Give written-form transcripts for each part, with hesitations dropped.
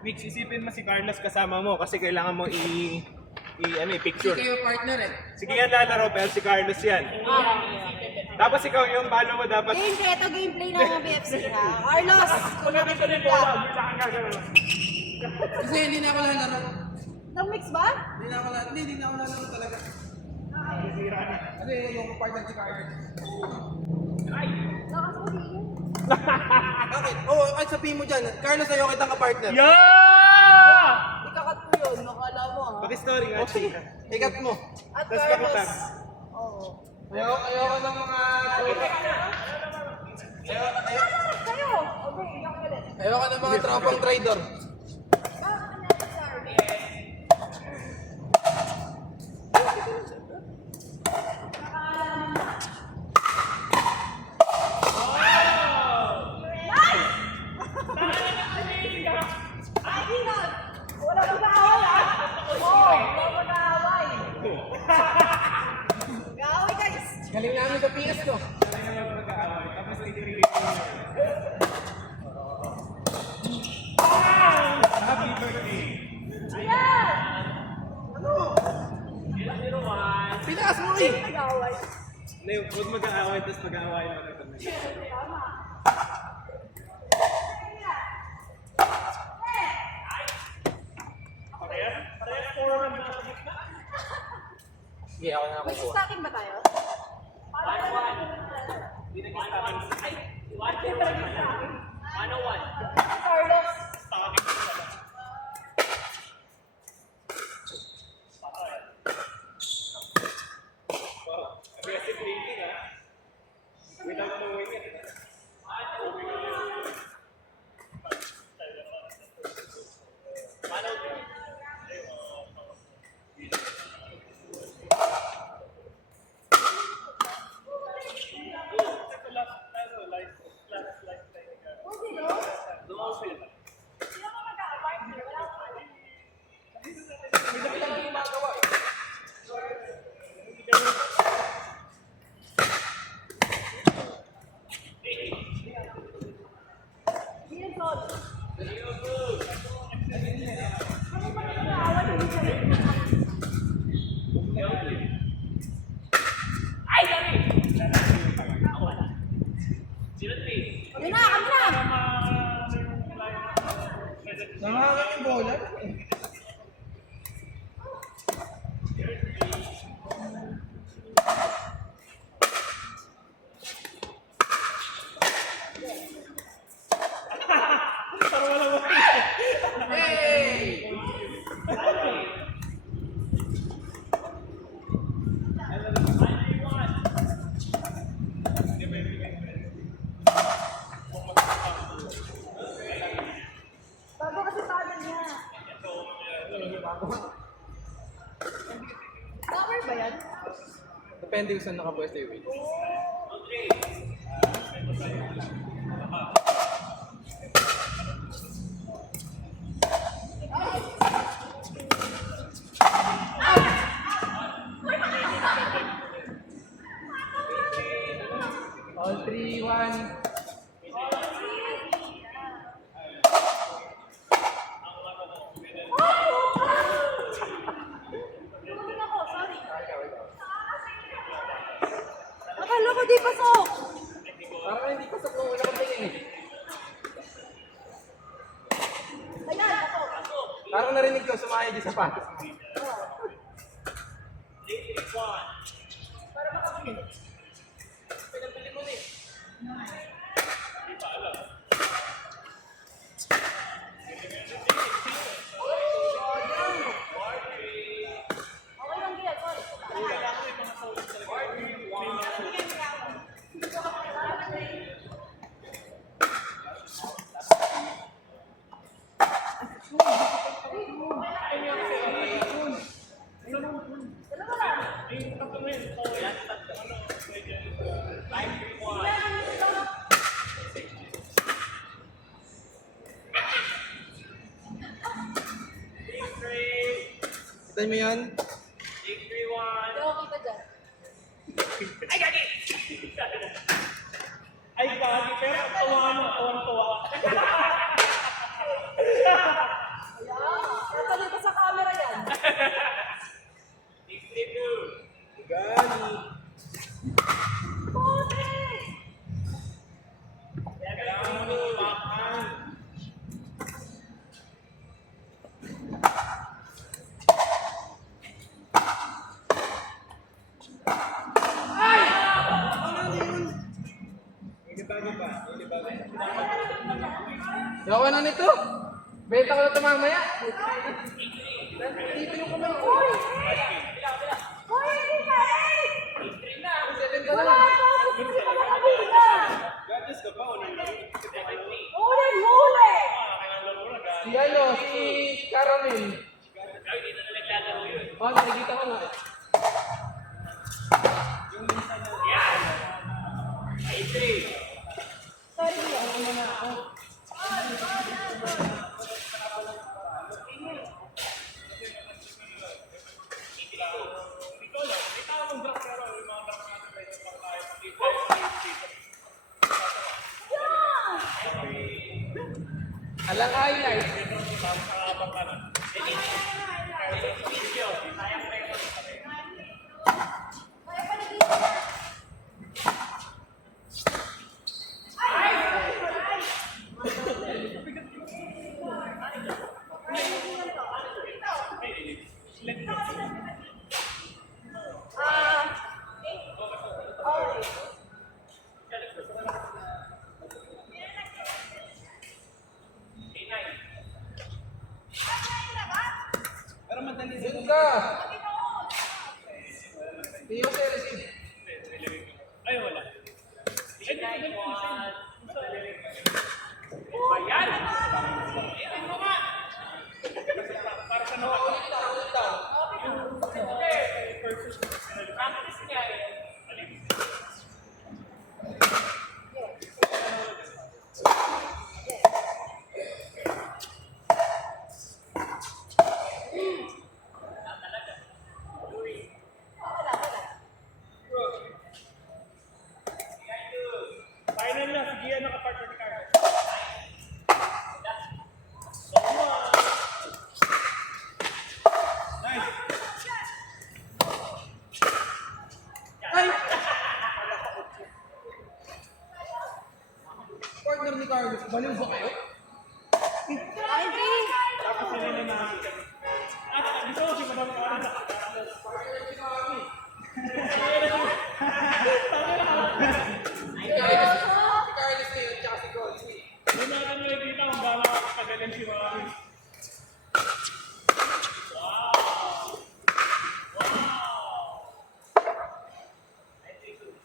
Mix, isipin mo si Carlos kasama mo kasi kailangan mo i-picture. Hindi kayo partner eh. Sige yan lalaro, pero si Carlos yan. Tapos ikaw yung balo mo dapat. Gameplay ng BFC ha. Carlos, kung nakikinig ka. Kasi hindi na ako lalaro. Nag-mix ba? Hindi na ako lalaro talaga. Kasi yung partner si Carlos. Nakasuli. Bakit? Oo, kahit sabihin mo dyan, Carlos ayaw kitang ka-partner. Yeah! Ikakat mo yun, nakala mo ha. Paki-story nga, chika. Ikat mo. At Tapos Carlos. pakita. Oo. Ayoko ng mga... Kayo! Okay, iyak ulit. Ayoko ng mga tropang trader. Bakit unnecessary? Wala mag-aaway ha? Oo, wala mag-aaway. Mag-aaway guys. Galing namin sa PS ko. Happy birthday! Ayan! Pinakas mo eh! Nag-aaway. Hindi, huwag mag-aaway, tapos mag-aaway mo na kami. Tama. Sige, ako na May kukuha. stacking ba tayo? Carlos. Aggressive thinking, ah. Without knowing it. Kami na, kami na! Nangangat yung bola. Bago kasi paano niya. Cover ba yan? Depende kung saan nakapwesto yung wheel. All 3, 1. Tulungan ako, sorry. Akala ko di pasok. Parang hindi pasok nung una kong tingin eh. Ayan, pasok. Parang narinig ko sumahay di sapatos. Para makakabili. Pinabili mo na eh. Okay lang yan, sorry. Kita mo yun? Hindi ako kita dyan. Ay, gagi, pero tawang-tuwa. Gawa na nito. Benta ko na ito mamaya. Dito yung kamay ko. Hoy, hindi ka eh! 7 ka Wala lang. ako! Hindi ka makakita! Gadgets ka pa o nang laro? Huli! Si ano, si Caramel. Oh, nakikita ko nga. Sorry, Leo. Alang highlight. Pero madali Doon ka. Hindi ko sa'yo receive. Ay, wala. Final na, si Gian nakapartner ni Carlos. Nice. Ay! Partner ni Carlos, baliw ba kayo? Ay, hindi! Tapos sila na nakakita. Gusto ko si Madam Carlos. Si Carlos na yun, tsaka si Goldsy. Doon natin nakikita kung gaano kapagaling si Mami.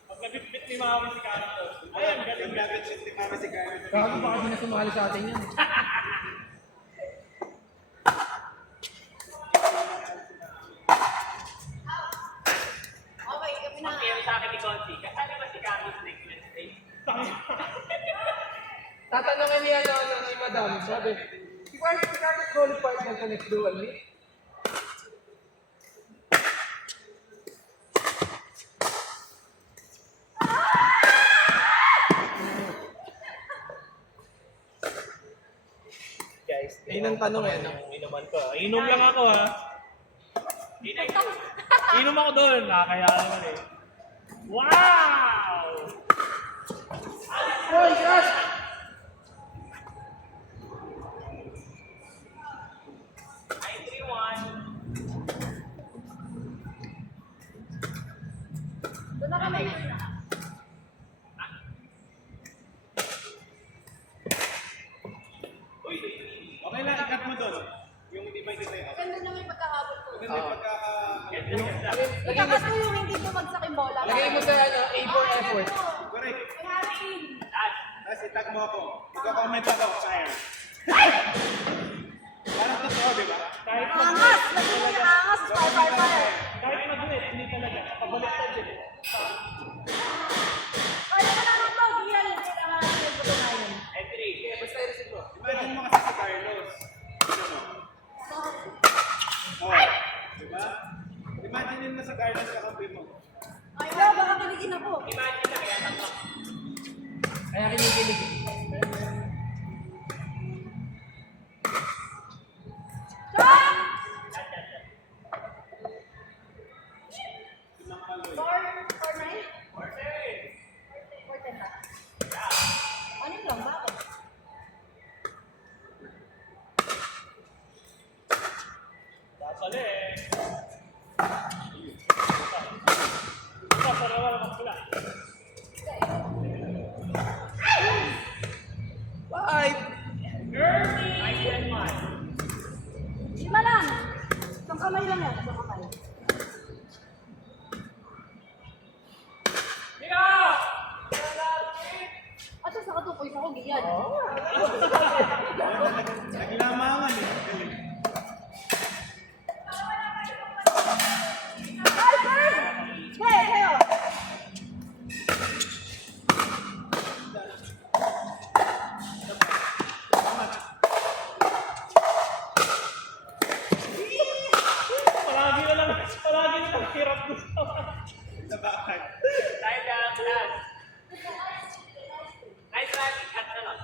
Pag nabitbit ni Mami si Carlos. Ayan, galing nabitbit ni Mami si Carlos. Gago baka di na sumali sa atin yan. Okay, kami na. Tatanungin niya si Madam, sabi, si Carlos qualified na sa next dual meet? Guys, Ayun ang tanong eh, no? inuman ko. Inom lang ako ha. Inom ako doon. Kaya naman eh. Wow! Hoy, Josh! Doon na kami. Okay lang, ikat mo doon. Yung hindi ba hindi tayo. Ganda naman yung pagkakabot ko. Maganda yung pagkaka... Itakas mo yung hindi bumagsak yung bola. Lagay mo sa ano, A for effort. Correct. May hatiin. Tapos itag mo ako. Ika-comment ako sa air. Parang totoo, di ba? Kahit Angas! Lagi mo yung angas. Fire. kahit mag-ulit, hindi talaga. Pabalik ka din. Kaya ka naman to. Giyan. Kailangan natin yung patunayan. Basta i-receive mo. Imagine mo kasi si Carlos. Ano mo? Oh, di ba? Imagine yun na sa Carlos sa kampi mo. Ay, wala. Baka kiligin ako. Kaya kinikilig. kamay lang yan. Sa kamay. At sa katupoy sa kugi yan. Naglamangan eh. Ay, sir! Hey, kayo! Palagi na lang hirap gusto. Tabakan. Tayo lang. Nice rally, cut na lang.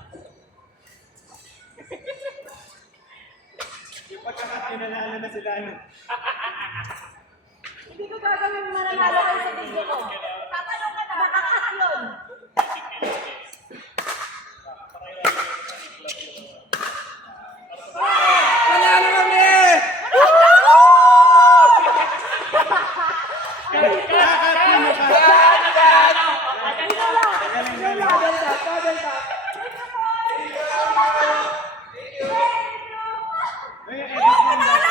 Yung pagkakat yun nanalo na sila. Ano? Hindi ko gagawin mananalo kayo sa video ko. Tatanong ka na. Nakakakat yun. Panalo kami! Kakat yun na ka. Galing, galing. Double tap, double tap. Ay, edit na na.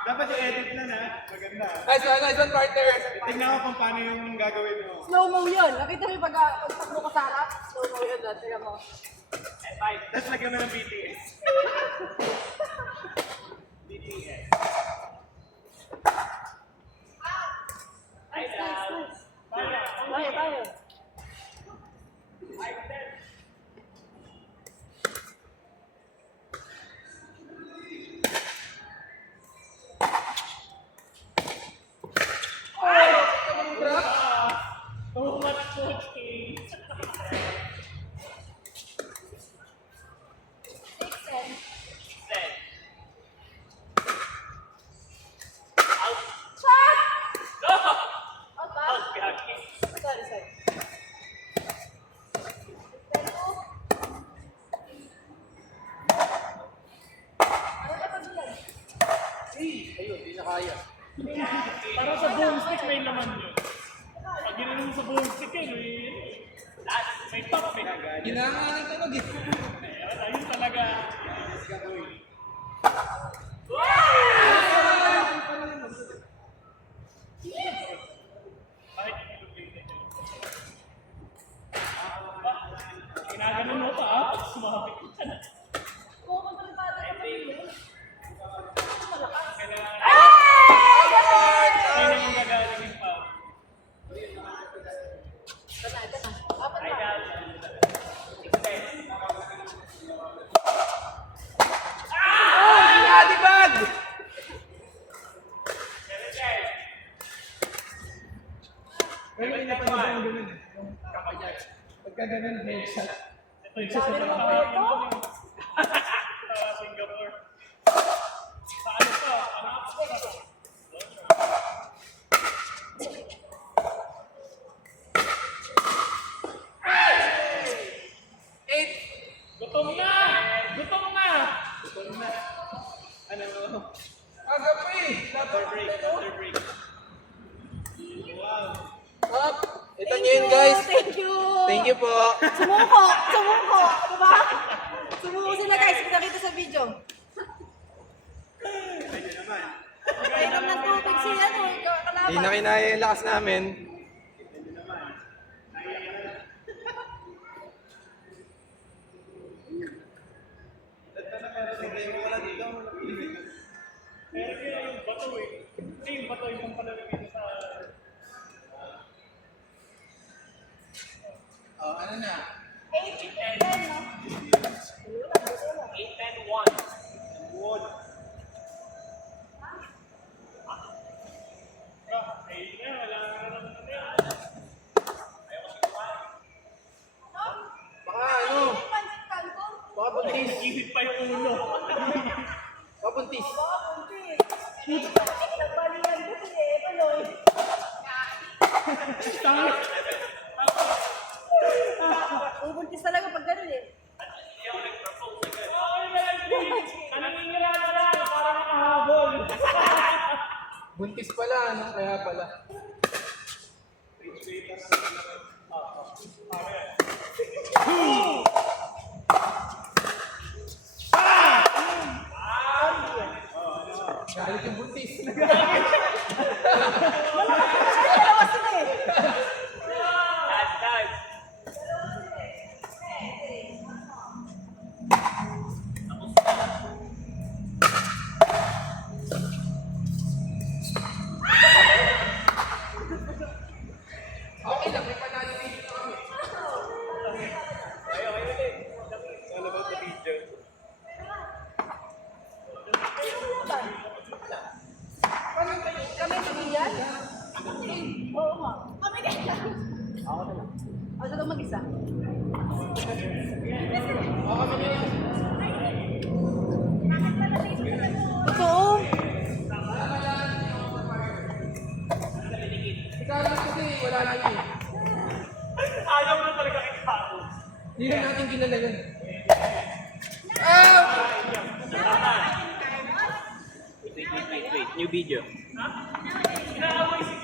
Dapat i-edit na na. Maganda. Nice one, partner. Tingnan ko kung paano yung gagawin mo. Slow-mo yun. Nakita mo yung pagtakbo ka sa harap? Slow-mo yun. Tignan mo. Tapos lagyan mo ng BTS. BTS. Nice, nice. Tayo. Too much coaching. 6 and Set. shot! Go! Out ba? Out, gagi. Sorry. Ano na pagbilan? Ayun, di na kaya. Para sa boomstick may laman yun. Pag ginanong mo sa boomstick yun, may top eh. Ginanganan tunog eh. Ayun talaga. Bakit ilugin ito? Ginaganon mo pa ah, pag sumabit ka na. Kukontrolado ka pa yun. Ay naman gagaling yung foul. Ito na. Apat Ay na. dahil. Adibag! Pero hindi pa naman yung ganun eh. Yung kapag pagka ganun, headshot. Sabi naman ko ito. Sa Singapore. Sa ano pa? Eight! Gutom na! Gutom na! Ano? Aga pa eh! After break. After break. Up! Ito nyo yun guys! Thank you. Thank you po! Sumuko. Diba? Sumuko sila guys. Kita kita sa video. Pwede naman. Kainom ng tubig siya. Kalaban. Hindi na kinaya yung lakas namin. Meron kaya yung bato eh. Kasi yung bato yung palalagay sa... Oh, ano na? 8-10, no? 8-10-1. Wood. Ayun na, wala na naman na yan. Baka ano? Pansit kanto. Baka buntis. Ihit pa yung ulo. Baka buntis. Baka punti. Nagbalian ko siya eh. Paloy. Ubuntis talaga pag ganun eh. Nanangingila na lang para makahabol. Buntis pala, ano? Kaya pala. Galit yung buntis. Dalawa sila eh. Okay lang, may panalo dito kami. Ano ba ito video? Kami kaibigan? Oo nga. Kami kaibigan. Ako na lang. Ako na mag-isa. Totoo. Si Carlos kasi wala na yun. Ayaw na talaga kita. Hindi na natin kilala yun. Wait. New video. Inaaway si